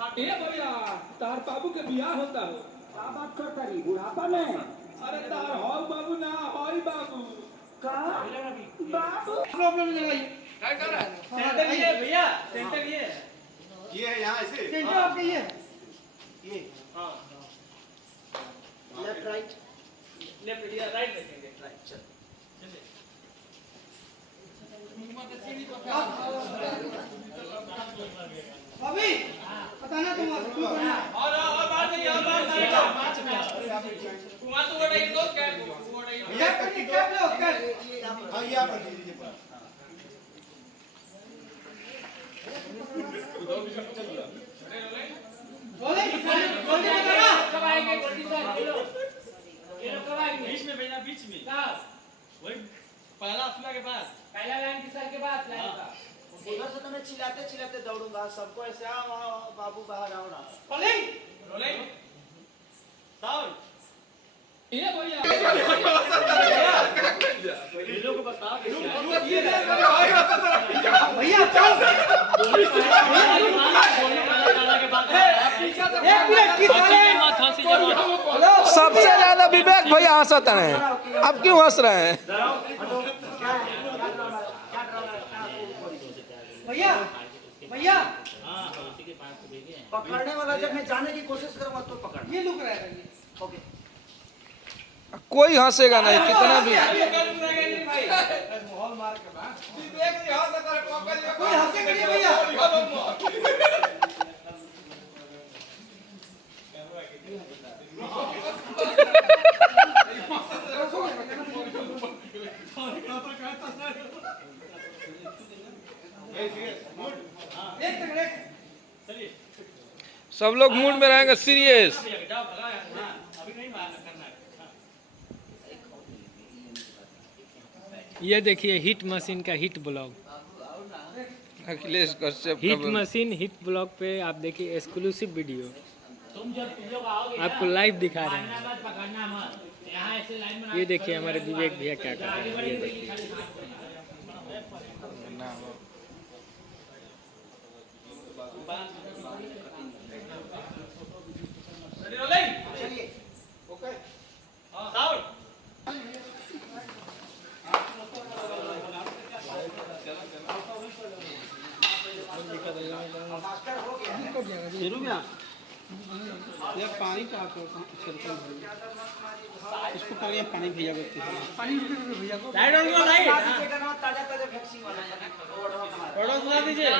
ए भैया तार बाबू के बियाह होता हो का बात करता रही बुढ़ापा में? अरे तार हौ बाबू ना हई बाबू का बाबू प्रॉब्लम लगाइए क्या कर रहा है? सेंटर ये भैया, सेंटर ये है यहाँ ऐसे। सेंटर आपके ये हाँ। लेफ्ट राइट लेफ्ट या राइट रखेंगे। राइट चल अभी पता ना तुम और बात नहीं और बात नहीं। कुमार तो बड़ा ये दो क्या? बड़ा ये। कैप लो कैप। हाँ ये आप रख दीजिए पर। बोले बोलते करा कब आएंगे गोल्डी सर ये लोग कब आएंगे? बीच में भेजना बीच में। कब? वही पहला अफला के बाद। पहला लाइन किस सर के बाद लाइन का? उधर से तो मैं चिल्लाते चिल्लाते दौड़ूंगा सबको ऐसे आओ आओ बाबू बाहर आओ ना बोलिंग रोलिंग। साउंड। ए भैया ये लोग को बताओ भैया चल एक मिनट किस सबसे ज्यादा विवेक भैया हंसत हैं। अब क्यों हंस रहे हैं? भैया भैया पकड़ने वाला जब मैं जाने की कोशिश करूंगा तो पकड़ ये लुक रहा है ओके कोई हंसेगा नहीं कितना भी। कोई हंसे करिए भैया एक सेकंड सब लोग मूड में रहेंगे सीरियस। अभी नहीं करना है। ये देखिए हिट मशीन का hit blog. Akhilesh Kashyap hit machine hit blog पे आप देखिए एक्सक्लूसिव वीडियो तुम जब तुम लोग आओगे आपको लाइव दिखा रहे हैं। मत पकड़ना मत यहाँ ऐसे लाइन बना ये देखिए हमारे विवेक भैया क्या कर रहे हैं। ये देखिए रोलिंग। चलिए ओके। साउंड। मास्टर हो गया ये पानी का इसको पहले पानी भेजा करते हैं पानी भैया को लाइट ऑन करो लाइट। ताजा ताजा वैक्सीन वाला ऑर्डर सुना दीजिए।